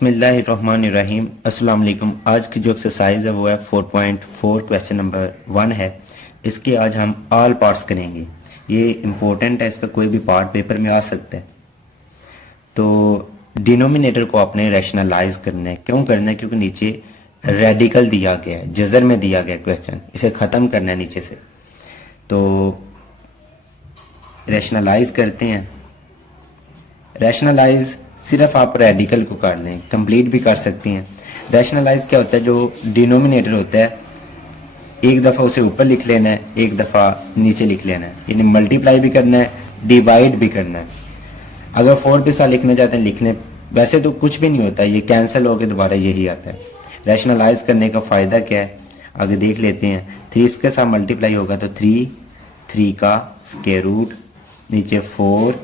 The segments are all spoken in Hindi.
बिस्मिल्लाहिर्रहमानिर्रहीम। अस्सलाम वालेकुम। आज की जो एक्सरसाइज है वो है 4.4 क्वेश्चन नंबर 1 है। इसके आज हम ऑल पार्ट्स करेंगे। ये इम्पोर्टेंट है, इसका कोई भी पार्ट पेपर में आ सकता है। तो डिनोमिनेटर को आपने रैशनलाइज करना है। क्यों करना है? क्योंकि नीचे रेडिकल दिया गया है, जजर में दिया गया क्वेश्चन, इसे ख़त्म करना है नीचे से। तो रैशनलाइज करते हैं। रैशनलाइज सिर्फ आप रेडिकल को कर लें, कंप्लीट भी कर सकती हैं। रैशनलाइज क्या होता है? जो डिनोमिनेटर होता है एक दफ़ा उसे ऊपर लिख लेना है, एक दफ़ा नीचे लिख लेना है, यानी मल्टीप्लाई भी करना है, डिवाइड भी करना है। अगर 4 के साथ लिखना चाहते हैं लिख लें, वैसे तो कुछ भी नहीं होता, ये कैंसिल होकर दोबारा यही आता है। रैशनलाइज करने का फ़ायदा क्या है आगे देख लेते हैं। 3 इसके साथ मल्टीप्लाई होगा तो 3 का स्क्वायर रूट, नीचे 4,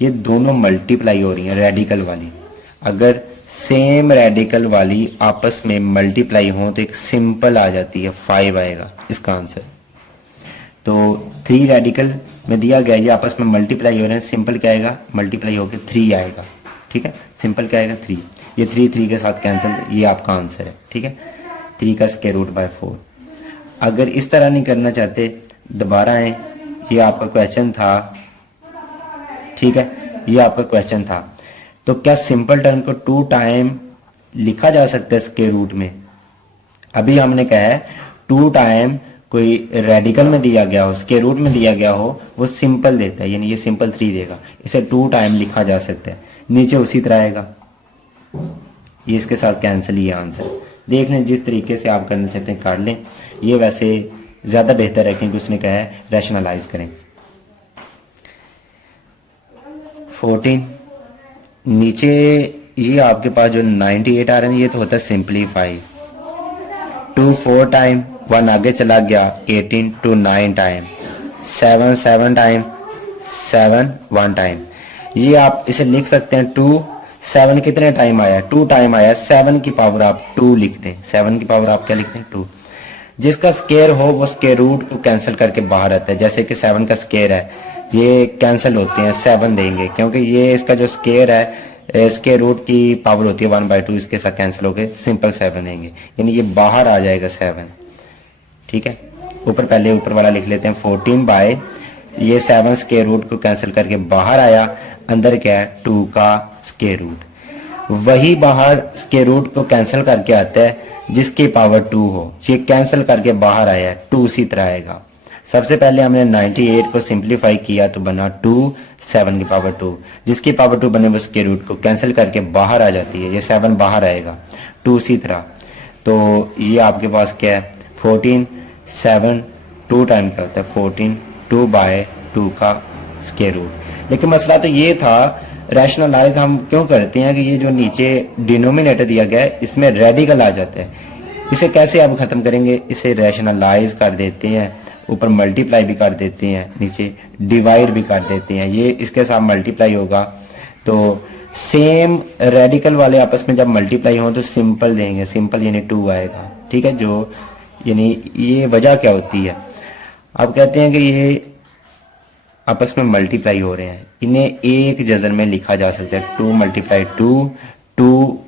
ये दोनों मल्टीप्लाई हो रही हैं रेडिकल वाली। अगर सेम रेडिकल वाली आपस में मल्टीप्लाई हो तो एक सिंपल आ जाती है, 5 आएगा इसका आंसर। तो 3 रेडिकल में दिया गया, ये आपस में मल्टीप्लाई हो रहे हैं, सिंपल क्या आएगा? मल्टीप्लाई होकर 3 आएगा। ठीक है, सिंपल क्या आएगा? 3। ये 3 के साथ कैंसिल, ये आपका आंसर है। ठीक है, 3 का स्क्वायर रूट बाय 4। अगर इस तरह नहीं करना चाहते दोबारा आए, ये आपका क्वेश्चन था। ठीक है, ये आपका क्वेश्चन था। तो क्या सिंपल टर्म को 2 टाइम लिखा जा सकता है स्क्वायर रूट में? अभी हमने कहा है 2 टाइम कोई रेडिकल में दिया गया हो, स्क्वायर रूट में दिया गया हो, वो सिंपल देता है, यानी ये सिंपल 3 देगा। इसे 2 टाइम लिखा जा सकता है। नीचे उसी तरह आएगा, ये इसके साथ कैंसिल, ये आंसर देख लें। जिस तरीके से आप करना चाहते हैं कर लें। ये वैसे ज़्यादा बेहतर है क्योंकि उसने कहा है रैशनलाइज करें। 14 नीचे ये आपके पास जो 98 आ रहे हैं, ये तो होता है सिंप्लीफाई। 2 4 टाइम, 1 आगे चला गया, 18 2 9 टाइम, 7 टाइम, 7 1 टाइम। ये आप इसे लिख सकते हैं 2 7 कितने टाइम आया? 2 टाइम आया। 7 की पावर आप 2 लिख दें। 7 की पावर आप क्या लिखते हैं? 2। जिसका स्क्वायर हो वो स्क्वायर रूट को कैंसिल करके बाहर आता है। जैसे कि 7 का स्क्वायर है, ये कैंसिल होते हैं, 7 देंगे क्योंकि ये इसका जो स्क्वायर है, स्क्वायर रूट की पावर होती है 1/2, इसके साथ कैंसिल होकर सिंपल 7 देंगे, यानी ये बाहर आ जाएगा 7। ठीक है, ऊपर पहले ऊपर वाला लिख लेते हैं 14 बाय, ये 7 स्क्वायर रूट को कैंसिल करके बाहर आया, अंदर क्या है? 2 का स्क्वायर रूट। वही बाहर स्क्वायर रूट को कैंसिल करके आता है जिसकी पावर 2 हो, ये कैंसिल करके बाहर आया है, 2 उसी तरह आएगा। सबसे पहले हमने 98 को सिंप्लीफाई किया तो बना 2 7 की पावर 2, जिसकी पावर 2 बने वो स्क्वायर रूट को कैंसिल करके बाहर आ जाती है, ये 7 बाहर आएगा, 2 उसी तरह। तो ये आपके पास क्या है? 14 7 2 टाइम क्या होता है? 14 2 बाय 2 का स्क्वायर रूट। लेकिन मसला तो ये था, रैशनलाइज हम क्यों करते हैं कि ये जो नीचे डिनोमिनेटर दिया गया है इसमें रेडिकल आ जाता है। इसे कैसे आप खत्म करेंगे? इसे रैशनलाइज कर देते हैं, ऊपर मल्टीप्लाई भी कर देते हैं, नीचे डिवाइड भी कर देते हैं। ये इसके साथ मल्टीप्लाई होगा तो सेम रेडिकल वाले आपस में जब मल्टीप्लाई हो तो सिंपल देंगे, सिंपल यानी 2 आएगा। ठीक है, जो यानी ये वजह क्या होती है? आप कहते हैं कि ये आपस में मल्टीप्लाई हो रहे हैं, इन्हें एक जजर में लिखा जा सकता है। 2 × 2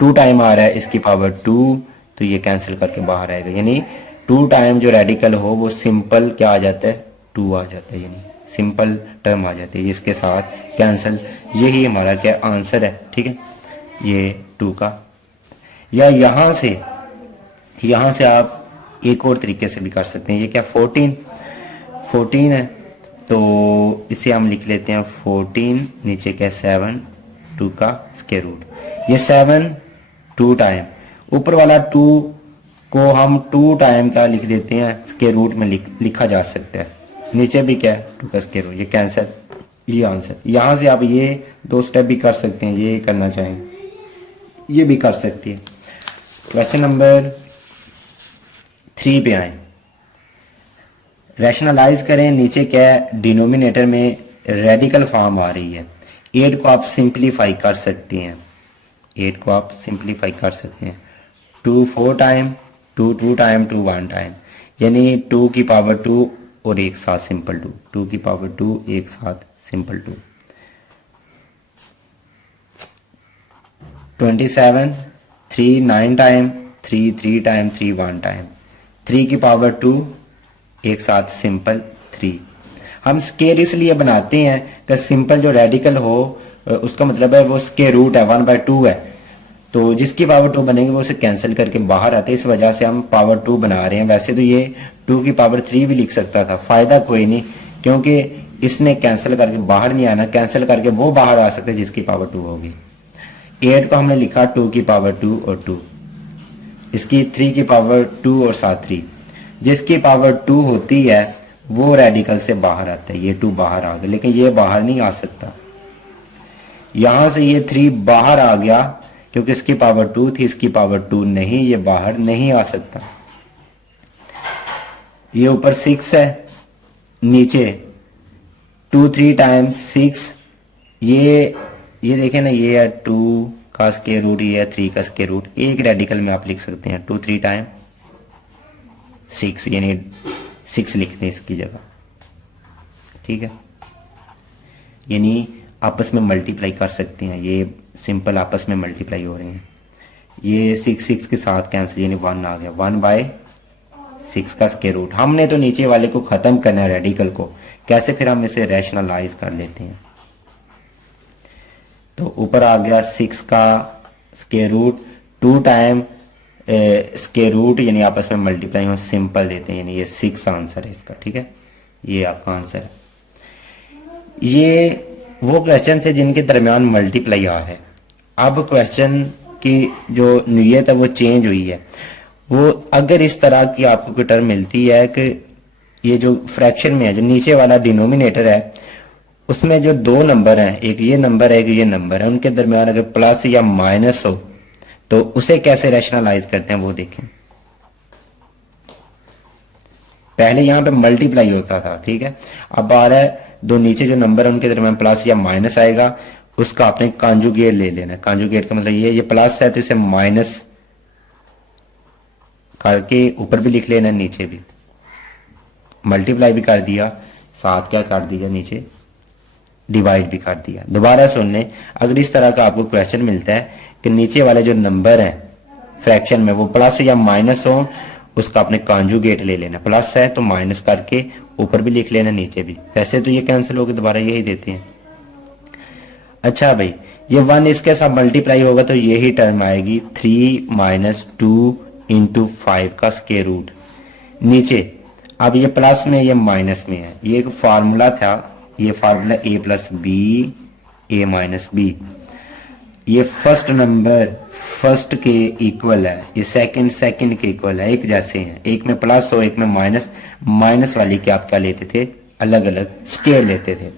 2 टाइम आ रहा है, इसकी पावर 2, तो ये कैंसिल करके बाहर आएगा, यानी 2 टाइम जो रेडिकल हो वो सिंपल क्या आ जाता है? 2 आ जाता है, यानी सिंपल टर्म आ जाती है जिसके साथ कैंसिल। यही हमारा क्या आंसर है। ठीक है, ये 2 का। या यहाँ से आप एक और तरीके से भी कर सकते हैं। ये क्या 14 है तो इसे हम लिख लेते हैं 14, नीचे क्या 7 2 का स्क्वायर रूट, ये 7 2 टाइम, ऊपर वाला 2 को हम 2 टाइम का लिख देते हैं, स्क्वायर रूट में लिखा जा सकता है। नीचे भी क्या है? 2 का स्क्वायर रूट, ये कैंसिल, ये आंसर। यहाँ से आप ये 2 स्टेप भी कर सकते हैं, ये करना चाहें ये भी कर सकती है। क्वेश्चन नंबर 3 पे आए। रैशनलाइज करें। नीचे क्या है? डिनोमिनेटर में रेडिकल फॉर्म आ रही है। 8 को आप सिंप्लीफाई कर सकते हैं, 8 को आप सिंप्लीफाई कर सकते हैं। 2 4 टाइम, 2 2 टाइम, 2 1 टाइम, यानी 2 की पावर 2 और एक साथ सिंपल 2, 2 की पावर 2 एक साथ सिंपल 2। 27, 3 9 टाइम, 3 3 टाइम, 3 1 टाइम, 3 की पावर 2 एक साथ सिंपल 3। हम स्केयर इसलिए बनाते हैं कि सिंपल जो रेडिकल हो उसका मतलब है वो स्केयर रूट है 1/2 है, तो जिसकी पावर 2 बनेगी वो उसे कैंसिल करके बाहर आते हैं, इस वजह से हम पावर 2 बना रहे हैं। वैसे तो ये 2 की पावर 3 भी लिख सकता था, फायदा कोई नहीं क्योंकि इसने कैंसिल करके बाहर नहीं आना, कैंसिल करके वो बाहर आ सकते जिसकी पावर 2 होगी। 8 को हमने लिखा 2 की पावर 2 और 2, इसकी 3 की पावर 2 और साथ 3, जिसकी पावर 2 होती है वो रेडिकल से बाहर आता है। ये 2 बाहर आ गया, लेकिन ये बाहर नहीं आ सकता। यहां से ये 3 बाहर आ गया क्योंकि इसकी पावर 2 थी, इसकी पावर 2 नहीं, ये बाहर नहीं आ सकता। ये ऊपर 6 है, नीचे 2 3 टाइम्स 6, ये देखें ना, ये है 2 का स्क्वायर रूट, ये है 3 का स्क्वायर रूट। एक रेडिकल में आप लिख सकते हैं 2 3 टाइम 6, यानी 6 लिख दें इसकी जगह, ठीक है। यानी आपस में मल्टीप्लाई कर सकते हैं, ये सिंपल आपस में मल्टीप्लाई हो रहे हैं। ये 6 6 के साथ कैंसिल, यानी 1 आ गया, 1/6 का स्क्वायर रूट। हमने तो नीचे वाले को खत्म करना है रेडिकल को, कैसे फिर हम इसे रैशनलाइज कर लेते हैं। तो ऊपर आ गया 6 का square root, 2 time square root, यानी आपस में मल्टीप्लाई हो, सिंपल देते हैं, यानी ये 6 आंसर है इसका, ठीक है। ये आपका आंसर है। ये वो क्वेश्चन थे जिनके दरमियान मल्टीप्लाई आ है। अब क्वेश्चन की जो नीयत है वो चेंज हुई है। वो अगर इस तरह की आपको कोई टर्म मिलती है कि ये जो फ्रैक्शन में है, जो नीचे वाला डिनोमिनेटर है, उसमें जो 2 नंबर हैं, एक ये नंबर है एक ये नंबर है, उनके दरमियान अगर प्लस या माइनस हो तो उसे कैसे रैशनलाइज करते हैं वो देखें। पहले यहां पे मल्टीप्लाई होता था, ठीक है। अब आ रहा है दो नीचे जो नंबर है उनके दरमियान प्लस या माइनस आएगा, उसका आपने कॉन्जुगेट ले लेना है। कॉन्जुगेट का मतलब ये प्लस है तो इसे माइनस करके ऊपर भी लिख लेना, नीचे भी मल्टीप्लाई भी कर दिया, साथ क्या कर दिया, नीचे डिवाइड भी कर दिया। दोबारा सुन लें, अगर इस तरह का आपको क्वेश्चन मिलता है कि नीचे वाले जो नंबर हैं फ्रैक्शन में वो प्लस या माइनस हो, उसका आपने कॉन्जुगेट ले लेना, प्लस है तो माइनस करके ऊपर भी लिख लेना, नीचे भी। वैसे तो ये कैंसिल होकर दोबारा यही देते हैं। अच्छा भाई, ये 1 इसके साथ मल्टीप्लाई होगा तो यही टर्म आएगी 3 - 2 × 5 का स्क्वायर रूट नीचे। अब ये प्लस में ये माइनस में है, ये एक फार्मूला था, ये formula a + b a - b। ये फर्स्ट नंबर फर्स्ट के इक्वल है, ये सेकंड के इक्वल है, एक जैसे हैं। एक में प्लस हो एक में माइनस, माइनस वाली के आप क्या लेते थे, अलग अलग स्क्वायर लेते थे।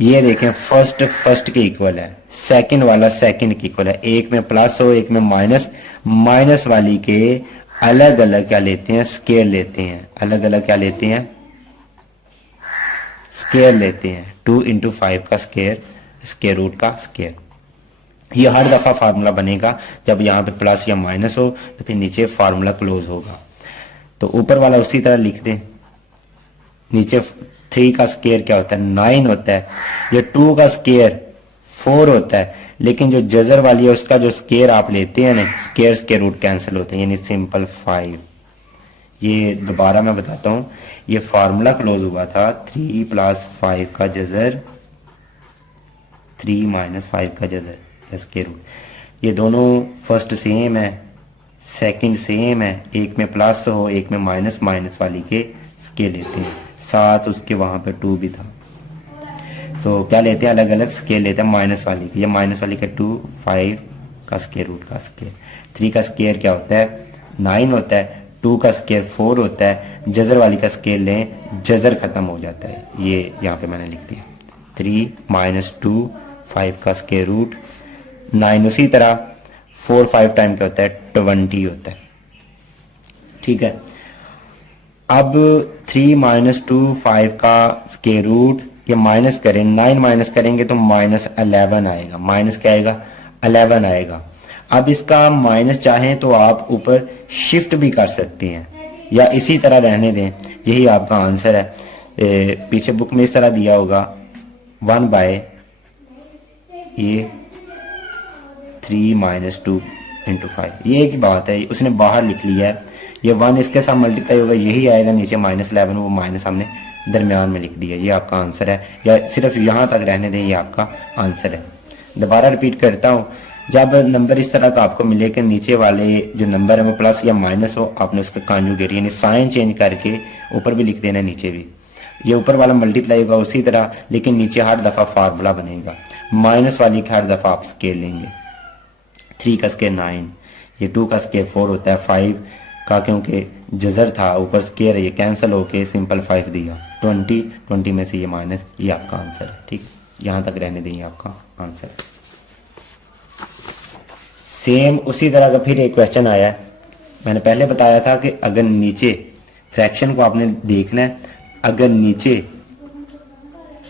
ये देखें फर्स्ट के इक्वल है, सेकंड वाला सेकंड के इक्वल है, एक में प्लस हो एक में माइनस, माइनस वाली के अलग अलग क्या लेते हैं, स्क्वायर लेते हैं। अलग अलग क्या लेते हैं, स्क्वायर लेते हैं। 2 × 5 का स्क्वायर, स्क्वायर रूट का स्क्वायर। ये हर दफा फार्मूला बनेगा जब यहाँ पे प्लस या माइनस हो तो फिर नीचे फार्मूला क्लोज होगा। तो ऊपर वाला उसी तरह लिख दें। नीचे 3 का स्क्वायर क्या होता है, 9 होता है। ये 2 का स्क्वायर 4 होता है, लेकिन जो जजर वाली है उसका जो स्क्वायर आप लेते हैं ना, स्क्वायर रूट कैंसिल होते हैं, यानी सिंपल 5। ये दोबारा मैं बताता हूँ, ये फार्मूला क्लोज हुआ था 3 + 5 का जजर, 3 - 5 का जजर स्क्वायर रूट। ये दोनों फर्स्ट सेम है, सेकंड सेम है, एक में प्लस हो एक में माइनस, माइनस वाली के स्क्वायर लेते हैं। साथ उसके वहां पे 2 भी था, तो क्या लेते हैं, अलग अलग स्क्वायर लेते हैं माइनस वाली के। ये माइनस वाली का 2 5 का स्क्वायर रूट का स्क्वायर। 3 का स्क्वायर क्या होता है, 9 होता है। 2 का स्क्वायर 4 होता है। जजर वाली का स्क्वायर लें, जजर खत्म हो जाता है। ये यहाँ पे मैंने लिख दिया 3 - 2 5 का स्क्वायर रूट 9। उसी तरह 4 5 टाइम क्या होता है, 20 होता है, ठीक है। अब 3 - 2 5 का स्क्वायर रूट, ये माइनस करें, 9 माइनस करेंगे तो -11 आएगा। माइनस क्या आएगा, 11 आएगा। अब इसका माइनस चाहें तो आप ऊपर शिफ्ट भी कर सकते हैं या इसी तरह रहने दें, यही आपका आंसर है। पीछे बुक में इस तरह दिया होगा 1/3 3 माइनस 2 इंटू 5। ये एक ही बात है, उसने बाहर लिख लिया है। ये 1 इसके साथ मल्टीप्लाई होगा, यही आएगा नीचे -11, वो माइनस हमने दरमियान में लिख दिया। ये आपका आंसर है, या सिर्फ यहाँ तक रहने दें, ये आपका आंसर है। दोबारा रिपीट करता हूँ, जब नंबर इस तरह का आपको मिले कि नीचे वाले जो नंबर है वो प्लस या माइनस हो, आपने उसका कॉन्जुगेट यानी साइन चेंज करके ऊपर भी लिख देना, नीचे भी। ये ऊपर वाला मल्टीप्लाई होगा उसी तरह, लेकिन नीचे हर दफ़ा फार्मूला बनेगा। माइनस वाली की हर दफ़ा आप स्केल लेंगे। 3 का स्केयर 9, ये 2 का स्केयर 4 होता है, 5 का क्योंकि जजर था ऊपर स्केयर है, ये कैंसिल होके सिंपल 5 दिया। 20 में से ये माइनस, ये आपका आंसर है। ठीक, यहाँ तक रहने देंगे, आपका आंसर है। सेम उसी तरह का फिर एक क्वेश्चन आया है। मैंने पहले बताया था कि अगर नीचे फ्रैक्शन को आपने देखना है, अगर नीचे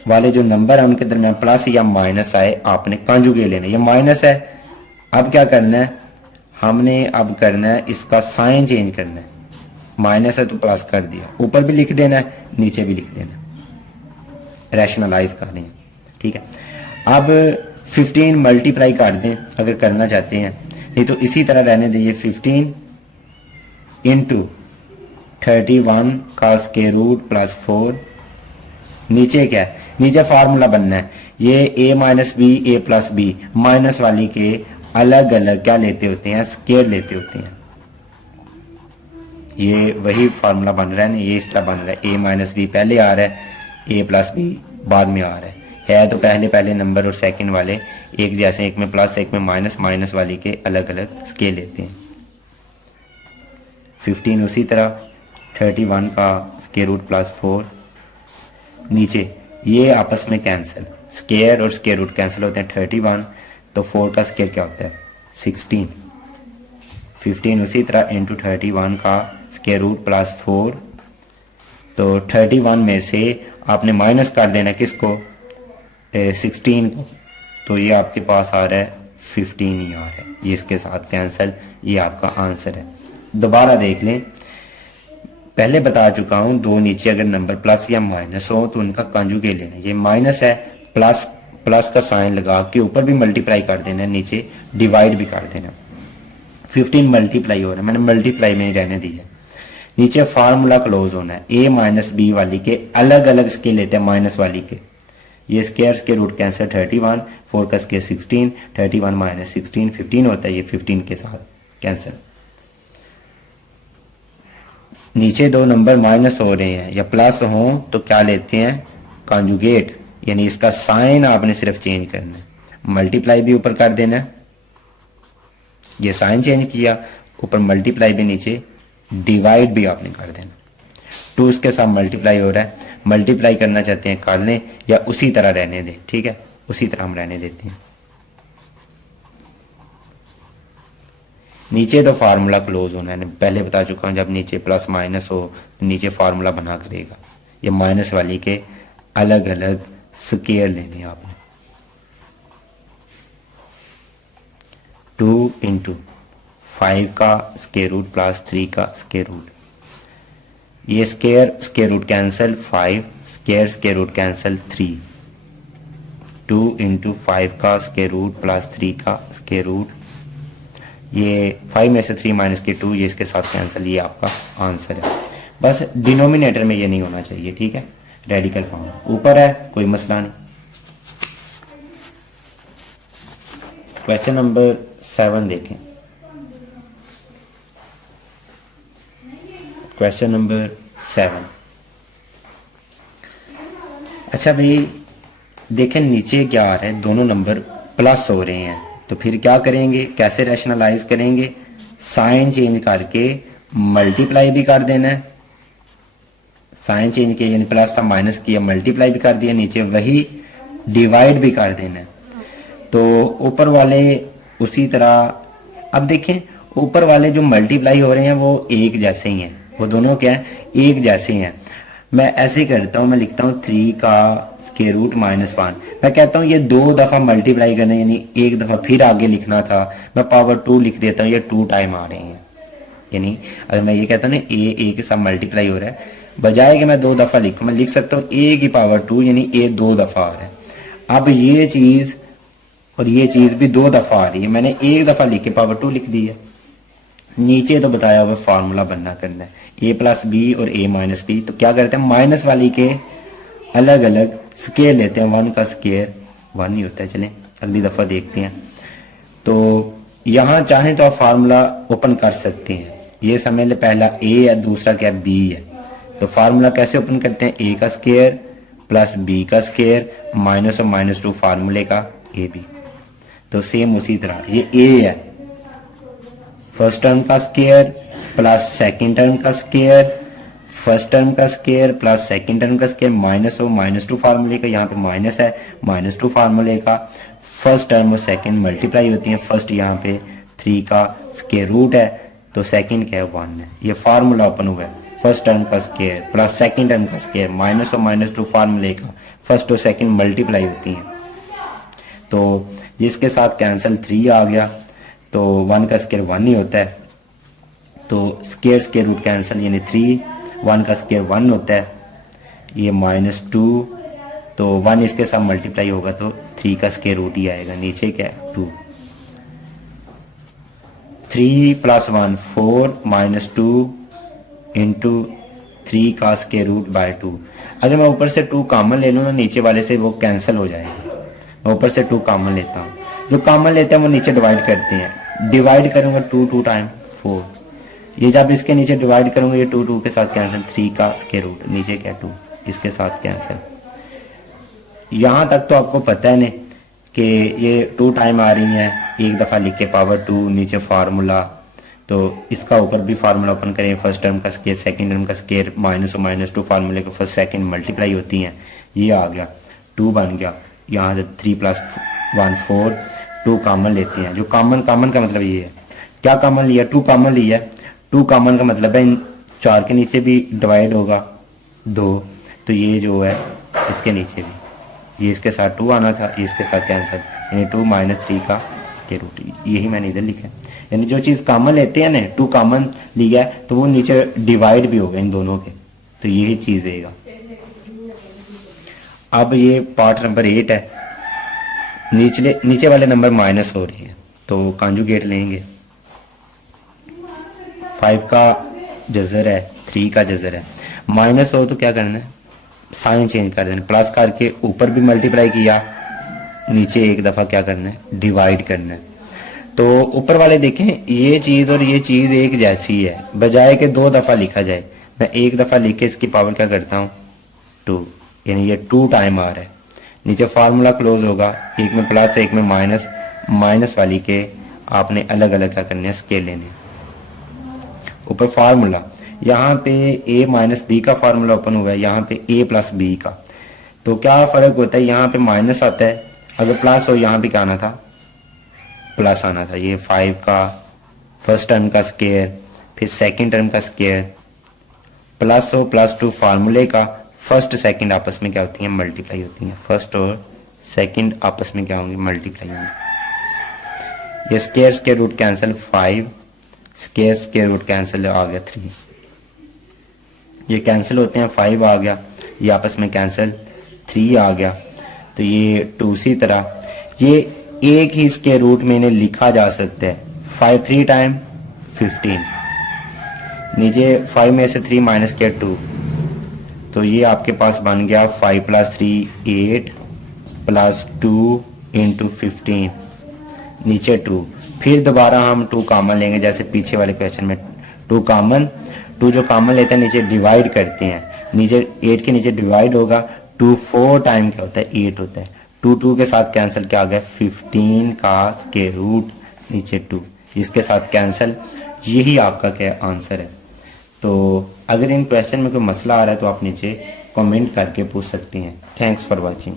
वाले जो नंबर है उनके दरमियान प्लस या माइनस आए, आपने कॉन्जुगेट लेना। ये माइनस है, अब क्या करना है, हमने अब करना है इसका साइन चेंज करना है। माइनस है तो प्लस कर दिया, ऊपर भी लिख देना है, नीचे भी लिख देना है, रैशनलाइज करनी है। ठीक है, अब 15 मल्टीप्लाई कर दें अगर करना चाहते हैं, नहीं तो इसी तरह रहने दें। ये 15 इंटू 31 का स्क्वायर रूट प्लस 4। नीचे क्या है, नीचे फार्मूला बनना है। ये a minus B, A plus B, minus वाली के अलग अलग क्या लेते होते हैं, स्क्वायर लेते होते हैं। ये वही फार्मूला बन रहा है ना, ये इस तरह बन रहा है। a माइनस बी पहले आ रहा है, a प्लस बी बाद में आ रहा है तो पहले नंबर और सेकंड वाले एक जैसे, एक में प्लस एक में माइनस, माइनस वाली के अलग अलग स्केल लेते हैं। 15 उसी तरह, 31 का स्क्वायर रूट प्लस 4। नीचे ये आपस में कैंसिल, स्क्वायर और स्क्वायर रूट कैंसिल होते हैं। 31 तो 4 का स्क्वायर क्या होता है, 16। 15 उसी तरह इंटू 31 का स्क्वायर रूट प्लस 4। तो 31 में से आपने माइनस कर देना किसको, 16 को, तो ये आपके पास आ रहा है 15 ही आ रहा है, ये इसके साथ कैंसिल, ये आपका आंसर है। दोबारा देख लें, पहले बता चुका हूं, दो नीचे अगर नंबर प्लस या माइनस हो तो उनका कॉन्जुगेट लेना। ये माइनस है, प्लस का साइन लगा के ऊपर भी मल्टीप्लाई कर देना, नीचे डिवाइड भी कर देना। 15 मल्टीप्लाई हो रहा है, मैंने मल्टीप्लाई में ही रहने दिया। नीचे फार्मूला क्लोज होना है, a माइनस बी वाली के अलग अलग स्केल लेते हैं, माइनस वाली के। ये स्क्वायर के रूट कैंसिल, 31, 4 का स्क्वायर 16, 31 माइनस 16 15 होता है, ये 15 के साथ कैंसिल। नीचे दो नंबर माइनस हो रहे हैं या प्लस हो तो क्या लेते हैं, कॉन्जुगेट, यानी इसका साइन आपने सिर्फ चेंज करना है। मल्टीप्लाई भी ऊपर कर देना है, ये साइन चेंज किया, ऊपर मल्टीप्लाई भी, नीचे डिवाइड भी आपने कर देना। 2 इसके साथ मल्टीप्लाई हो रहा है, मल्टीप्लाई करना चाहते हैं कर लें या उसी तरह रहने दें। ठीक है, उसी तरह हम रहने देते हैं। नीचे तो फार्मूला क्लोज होना है, पहले बता चुका हूं, जब नीचे प्लस माइनस हो तो नीचे फार्मूला बना करेगा। ये माइनस वाली के अलग अलग स्क्वायर लेने आपने। 2 इंटू 5 का स्क्वायर रूट प्लस 3 का स्क्वायर रूट। ये square root cancel, 5 square root cancel 3। 2 into 5 का स्क्वायर रूट प्लस 3 का स्क्वायर रूट। ये 5 में से 3 माइनस के 2, ये इसके साथ कैंसिल, ये आपका आंसर है। बस डिनोमिनेटर में ये नहीं होना चाहिए। ठीक है, रेडिकल फॉर्म ऊपर है, कोई मसला नहीं। क्वेश्चन नंबर 7 देखें। Question number 7। अच्छा भाई देखें, नीचे क्या आ रहा है, दोनों नंबर प्लस हो रहे हैं, तो फिर क्या करेंगे, कैसे रैशनलाइज करेंगे, साइन चेंज करके मल्टीप्लाई भी कर देना है। साइन चेंज किया यानी प्लस था माइनस किया, मल्टीप्लाई भी कर दिया, नीचे वही डिवाइड भी कर देना है। तो ऊपर वाले उसी तरह, अब देखें ऊपर वाले जो मल्टीप्लाई हो रहे हैं वो एक जैसे ही हैं, वो दोनों क्या है, एक जैसे हैं। मैं ऐसे करता हूं, मैं लिखता हूं 3 का स्क्वायर रूट -1। मैं कहता हूं ये 2 दफा मल्टीप्लाई करना, यानी एक दफा फिर आगे लिखना था, मैं पावर 2 लिख देता हूं, ये 2 टाइम आ रहे हैं। यानी अगर मैं ये कहता हूं ना ए के साथ मल्टीप्लाई हो रहा है, बजाय कि मैं 2 दफा लिखूं, मैं लिख सकता हूं a की पावर 2, यानी a 2 दफा आ रहा है। अब ये चीज और ये चीज़ भी 2 दफ़ा आ रही है। मैंने एक दफ़ा लिख के पावर 2 लिख दी है। नीचे तो बताया हुआ फार्मूला बनना करना है ए प्लस बी और ए माइनस बी। तो क्या करते हैं, माइनस वाली के अलग अलग स्केयर लेते हैं। 1 का स्केयर 1 ही होता है। चलें अगली दफ़ा देखते हैं। तो यहाँ चाहें तो आप फार्मूला ओपन कर सकते हैं। ये समझ ले पहला ए है, दूसरा क्या बी है। तो फार्मूला कैसे ओपन करते हैं, ए का स्केयर प्लस बी का स्केयर माइनस और माइनस 2 फार्मूले का ए बी। तो सेम उसी तरह ये ए है, फर्स्ट टर्म का स्केयर प्लस सेकंड टर्म का स्केयर, फर्स्ट टर्म का स्केयर प्लस सेकंड टर्म का स्केयर माइनस और माइनस 2 फार्मूले का। यहाँ पे माइनस है, माइनस 2 फार्मूले का। फर्स्ट टर्म और सेकंड मल्टीप्लाई होती है। फर्स्ट यहाँ पे 3 का स्केयर रूट है तो सेकंड क्या है 1 है। ये फार्मूला ओपन हुआ है। फर्स्ट टर्म का स्केयर प्लस सेकंड टर्म का स्केयर माइनस और माइनस 2 फार्मूले का। फर्स्ट और सेकंड मल्टीप्लाई होती हैं तो जिसके साथ कैंसिल 3 आ गया तो 1 का स्केयर 1 ही होता है। तो स्केयर स्केयर रूट कैंसिल यानी 3, 1 का स्केयर 1 होता है। ये माइनस 2 तो 1 इसके साथ मल्टीप्लाई होगा तो 3 का स्केयर रूट ही आएगा। नीचे क्या है 2, 3 प्लस 1 4 माइनस 2 इंटू 3 का स्केयर रूट बाय 2। अगर मैं ऊपर से 2 कॉमन ले लूँ ना नीचे वाले से वो कैंसिल हो जाएगा। मैं ऊपर से 2 कॉमन लेता हूँ, जो कॉमन लेते हैं वो नीचे डिवाइड करते हैं। डिवाइड करूँगा 2 टाइम 4। ये जब इसके नीचे डिवाइड करूँगा ये 2 के साथ कैंसिल, 3 का स्केयर रूट नीचे क्या 2 इसके साथ कैंसिल। यहाँ तक तो आपको पता है ना कि ये 2 टाइम आ रही हैं। एक दफ़ा लिख के पावर 2 नीचे फार्मूला। तो इसका ऊपर भी फार्मूला ओपन करें। फर्स्ट टर्म का स्केयर सेकंड टर्म का स्केयर माइनस और माइनस 2 फार्मूले के फर्स्ट सेकंड मल्टीप्लाई होती हैं। ये आ गया 2 बन गया। यहाँ से 3 प्लस 1 4 2 कॉमन लेते हैं। जो कॉमन का मतलब ये है, क्या कॉमन लिया 2 कॉमन लिया। 2 कॉमन का मतलब है इन 4 के नीचे भी डिवाइड होगा 2 तो ये जो है इसके नीचे भी ये इसके साथ 2 आना था, ये इसके साथ कैंसिल यानी 2 माइनस 3 का स्केयर रूट। यही मैंने इधर लिखा है। यानी जो चीज़ कॉमन लेते हैं ना 2 कॉमन लिया है तो वो नीचे डिवाइड भी होगा इन दोनों के। तो यही चीज़ देगा। अब ये पार्ट नंबर 8 है। नीचे वाले नंबर माइनस हो रही है तो कॉन्जुगेट लेंगे। 5 का जज़र है, 3 का जज़र है। माइनस हो तो क्या करना है, साइन चेंज कर देना। प्लस करके ऊपर भी मल्टीप्लाई किया, नीचे एक दफ़ा क्या करना है डिवाइड करना है। तो ऊपर वाले देखें ये चीज़ और ये चीज़ एक जैसी है, बजाय के 2 दफ़ा लिखा जाए। मैं एक दफ़ा लिख के इसकी पावर क्या करता हूँ 2, यानी ये 2 टाइम आ रहा है। नीचे फार्मूला क्लोज होगा, एक में प्लस एक में माइनस। माइनस वाली के आपने अलग अलग क्या करने हैं स्केल लेने। ऊपर फार्मूला यहाँ पे a माइनस बी का फार्मूला ओपन हुआ है, यहाँ पे a प्लस बी का। तो क्या फ़र्क होता है, यहाँ पे माइनस आता है, अगर प्लस हो यहाँ पे क्या आना था प्लस आना था। ये 5 का फर्स्ट टर्म का स्केयर फिर सेकंड टर्म का स्केयर प्लस हो प्लस 2 फार्मूले का। फर्स्ट सेकंड आपस में क्या होती हैं मल्टीप्लाई होती हैं। फर्स्ट और सेकंड आपस में क्या होंगे मल्टीप्लाई होंगे। ये square square root cancel 5, square square root cancel आ गया 3। ये कैंसिल होते हैं 5 आ गया, ये आपस में कैंसिल 3 आ गया। तो ये 2 इसी तरह ये एक ही स्केयर रूट में इन्हें लिखा जा सकता है। 5 3 टाइम 15, नीचे 5 में से 3 माइनस किया 2 तो ये आपके पास बन गया 5 प्लस 3 8 प्लस 2 इंटू 15 नीचे 2। फिर दोबारा हम 2 कॉमन लेंगे जैसे पीछे वाले क्वेश्चन में 2 कॉमन। 2 जो कॉमन लेते हैं नीचे डिवाइड करते हैं, नीचे 8 के नीचे डिवाइड होगा 2 4 टाइम क्या होता है 8 होता है। 2 के साथ कैंसिल क्या आ गया 15 का स्क्वायर रूट नीचे 2 इसके साथ कैंसिल। यही आपका क्या आंसर है। तो अगर इन क्वेश्चन में कोई मसला आ रहा है तो आप नीचे कमेंट करके पूछ सकती हैं। Thanks for watching.